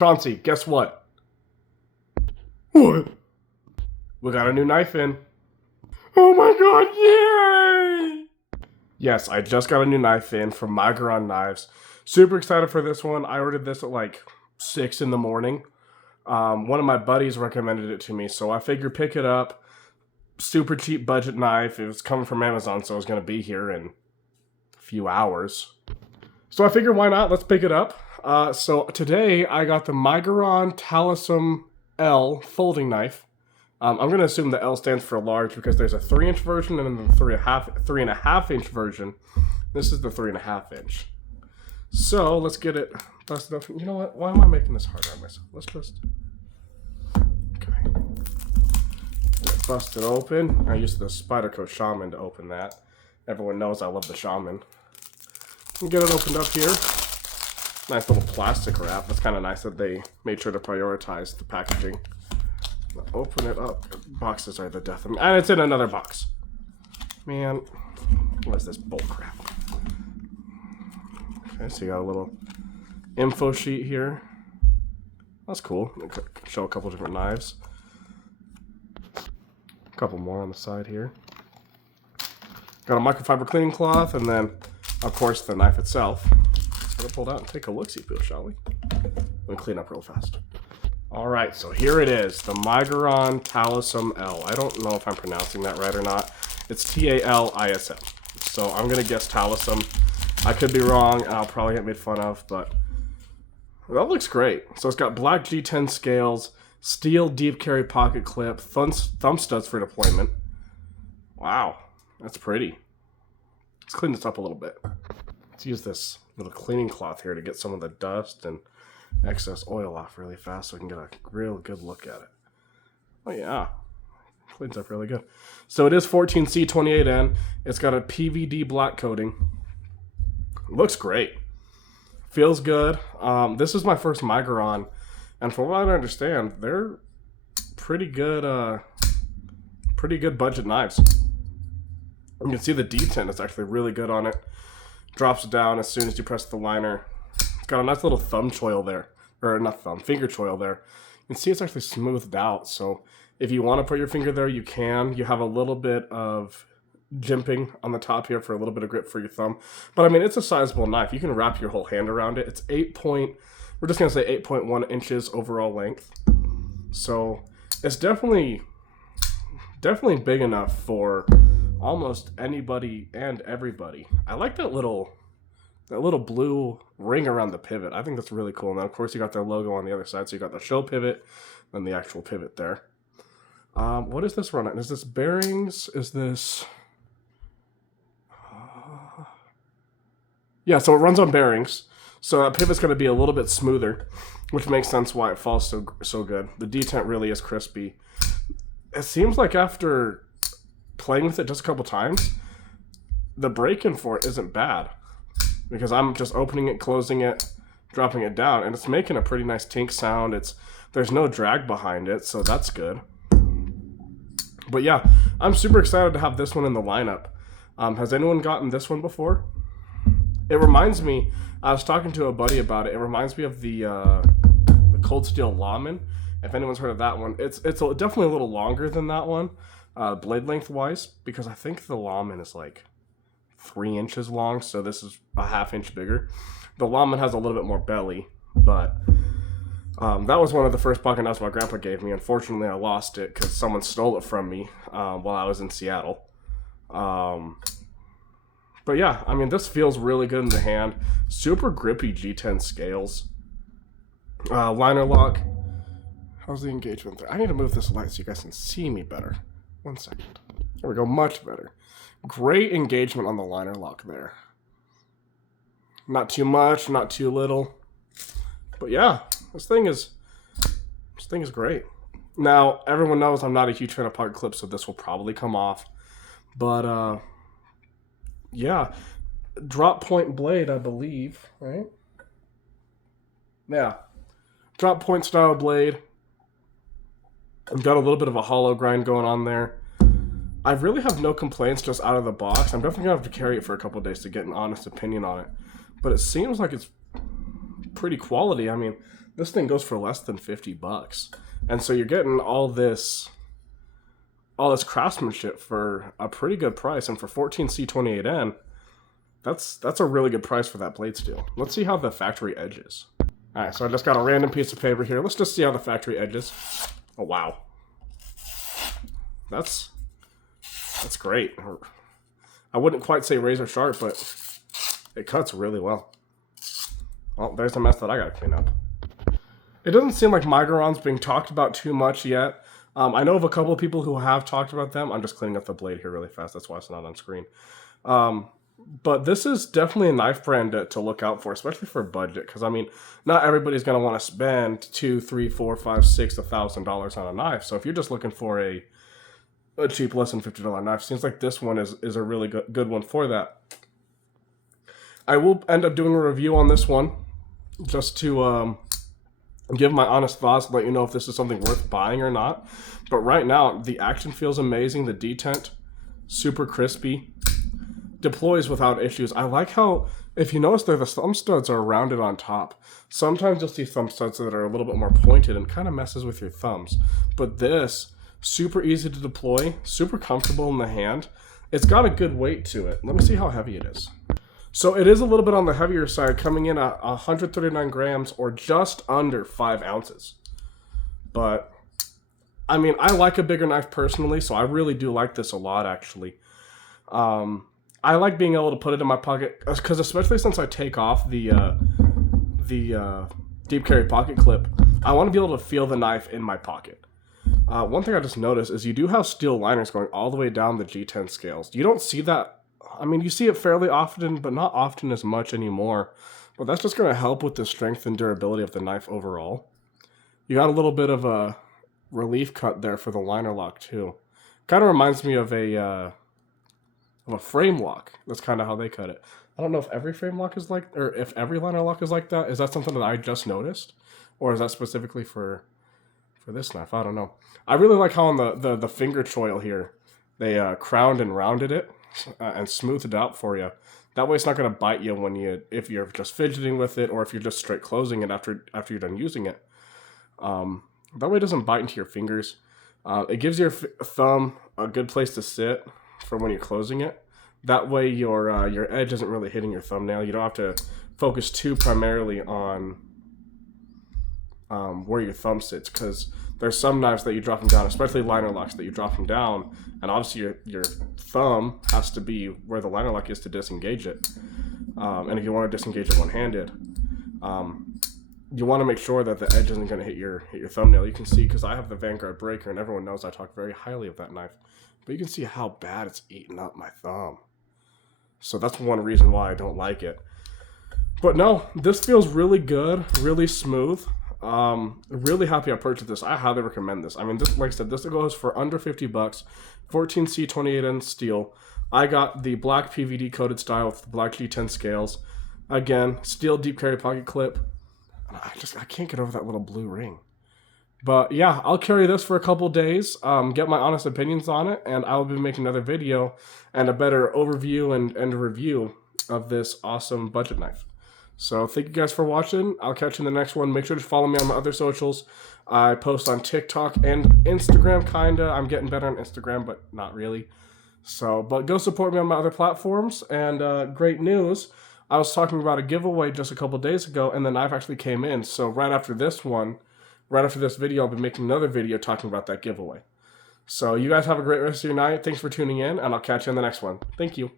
Chauncey, guess what? What? We got a new knife in. Oh my god, yay! Yes, I just got a new knife in from Miguron Knives. Super excited for this one. I ordered this at like 6 in the morning. One of my buddies recommended it to me, so I figured pick it up. Super cheap budget knife. It was coming from Amazon, so it was going to be here in a few hours. So I figured why not? Let's pick it up. So today I got the Miguron Talisman L folding knife. I'm going to assume the L stands for large because there's a 3-inch version and then the 3.5-inch version. This is the 3.5-inch. So let's get it busted up. You know what? Why am I making this harder on myself? Let's just... Okay. Get it busted open. I used the Spyderco Shaman to open that. Everyone knows I love the Shaman. Get it opened up here. Nice little plastic wrap. That's kind of nice that they made sure to prioritize the packaging. Open it up. Boxes are the death of me. And it's in another box. Man, what is this bull crap? Okay, so you got a little info sheet here. That's cool. Show a couple different knives. A couple more on the side here. Got a microfiber cleaning cloth, and then, of course, the knife itself. Let's get it pulled out and take a look-see feel, shall we? Let me clean up real fast. Alright, so here it is, the Miguron Talisman L. I don't know if I'm pronouncing that right or not. It's T-A-L-I-S-M. So I'm going to guess Talisman. I could be wrong, and I'll probably get made fun of, but that looks great. So it's got black G10 scales, steel deep carry pocket clip, thumb studs for deployment. Wow, that's pretty. Let's clean this up a little bit. Let's use this little cleaning cloth here to get some of the dust and excess oil off really fast so we can get a real good look at it. Oh yeah, cleans up really good. So it is 14C28N. It's got a PVD black coating. Looks great. Feels good. This is my first Miguron, and from what I understand, they're pretty good budget knives. You can see the detent is actually really good on it. Drops down as soon as you press the liner. It's got a nice little thumb choil there. Or not thumb, finger choil there. You can see it's actually smoothed out. So if you want to put your finger there, you can. You have a little bit of jimping on the top here for a little bit of grip for your thumb. But I mean, it's a sizable knife. You can wrap your whole hand around it. It's we're just going to say 8.1 inches overall length. So it's definitely big enough for almost anybody and everybody. I like that little blue ring around the pivot. I think that's really cool. And then of course you got their logo on the other side. So you got the show pivot and the actual pivot there. What is this run on? Is this bearings? Is this... Yeah, so it runs on bearings. So that pivot's going to be a little bit smoother, which makes sense why it falls so good. The detent really is crispy. It seems like after playing with it just a couple times, the break-in for it isn't bad. Because I'm just opening it, closing it, dropping it down, and it's making a pretty nice tink sound. There's no drag behind it, so that's good. But yeah, I'm super excited to have this one in the lineup. Has anyone gotten this one before? It reminds me, I was talking to a buddy about it. It reminds me of the Cold Steel Lawman. If anyone's heard of that one, it's definitely a little longer than that one, blade length wise, because I think the Lawman is like 3 inches long, so this is a ½ inch bigger. The Lawman has a little bit more belly, but that was one of the first pocket knives my grandpa gave me. Unfortunately, I lost it because someone stole it from me while I was in Seattle. But yeah, I mean, this feels really good in the hand. Super grippy G10 scales. Liner lock. How's the engagement there? I need to move this light so you guys can see me better. 1 second. There we go, much better. Great engagement on the liner lock there. Not too much, not too little. But yeah, this thing is great. Now, everyone knows I'm not a huge fan of pocket clips, so this will probably come off. But yeah, drop point blade, I believe, right? Yeah, drop point style blade. I've got a little bit of a hollow grind going on there. I really have no complaints just out of the box. I'm definitely going to have to carry it for a couple of days to get an honest opinion on it. But it seems like it's pretty quality. I mean, this thing goes for less than $50. And so you're getting all this craftsmanship for a pretty good price. And for 14C28N, that's a really good price for that blade steel. Let's see how the factory edge is. All right, so I just got a random piece of paper here. Let's just see how the factory edge is. Oh, wow. That's great. I wouldn't quite say razor sharp, but it cuts really well. Well, there's a mess that I gotta clean up. It doesn't seem like Miguron's being talked about too much yet. I know of a couple of people who have talked about them. I'm just cleaning up the blade here really fast. That's why it's not on screen. But this is definitely a knife brand to look out for, especially for budget. Because, I mean, not everybody's going to want to spend $2,000, $3,000, $4,000, $5,000, $6,000, $1,000 on a knife. So if you're just looking for a cheap, less than $50 knife, seems like this one is a really good one for that. I will end up doing a review on this one just to give my honest thoughts, let you know if this is something worth buying or not. But right now, the action feels amazing. The detent, super crispy. Deploys without issues. I like how, if you notice there, the thumb studs are rounded on top. Sometimes you'll see thumb studs that are a little bit more pointed and kind of messes with your thumbs. But this, super easy to deploy, super comfortable in the hand. It's got a good weight to it. Let me see how heavy it is. So it is a little bit on the heavier side, coming in at 139 grams or just under 5 ounces. But, I mean, I like a bigger knife personally, so I really do like this a lot, actually. I like being able to put it in my pocket, because especially since I take off the deep carry pocket clip, I want to be able to feel the knife in my pocket. One thing I just noticed is you do have steel liners going all the way down the G10 scales. You don't see that. I mean, you see it fairly often, but not often as much anymore. But that's just going to help with the strength and durability of the knife overall. You got a little bit of a relief cut there for the liner lock too. Kind of reminds me of a frame lock. That's kind of how they cut it. I don't know if every frame lock is like, or if every liner lock is like that. Is that something that I just noticed? Or is that specifically for this knife? I don't know. I really like how on the finger choil here, they crowned and rounded it and smoothed it out for you. That way it's not going to bite you if you're just fidgeting with it or if you're just straight closing it after you're done using it. That way it doesn't bite into your fingers. It gives your thumb a good place to sit for when you're closing it. That way your edge isn't really hitting your thumbnail. You don't have to focus too primarily on where your thumb sits, because there's some knives that you drop them down, especially liner locks, that you drop them down, and obviously your thumb has to be where the liner lock is to disengage it. And if you want to disengage it one-handed, you want to make sure that the edge isn't going to hit your thumbnail. You can see, because I have the Vanguard Breaker, and everyone knows I talk very highly of that knife. But you can see how bad it's eating up my thumb. So that's one reason why I don't like it. But no, this feels really good, really smooth. Really happy I purchased this. I highly recommend this. I mean, this, like I said, this goes for under $50. 14C28N steel. I got the black PVD coated style with the black G10 scales. Again, steel deep carry pocket clip. I can't get over that little blue ring. But yeah, I'll carry this for a couple days, get my honest opinions on it, and I'll be making another video and a better overview and review of this awesome budget knife. So thank you guys for watching. I'll catch you in the next one. Make sure to follow me on my other socials. I post on TikTok and Instagram, kinda. I'm getting better on Instagram, but not really. So, but go support me on my other platforms. And great news, I was talking about a giveaway just a couple days ago, and the knife actually came in. So right after this video, I'll be making another video talking about that giveaway. So you guys have a great rest of your night. Thanks for tuning in, and I'll catch you in the next one. Thank you.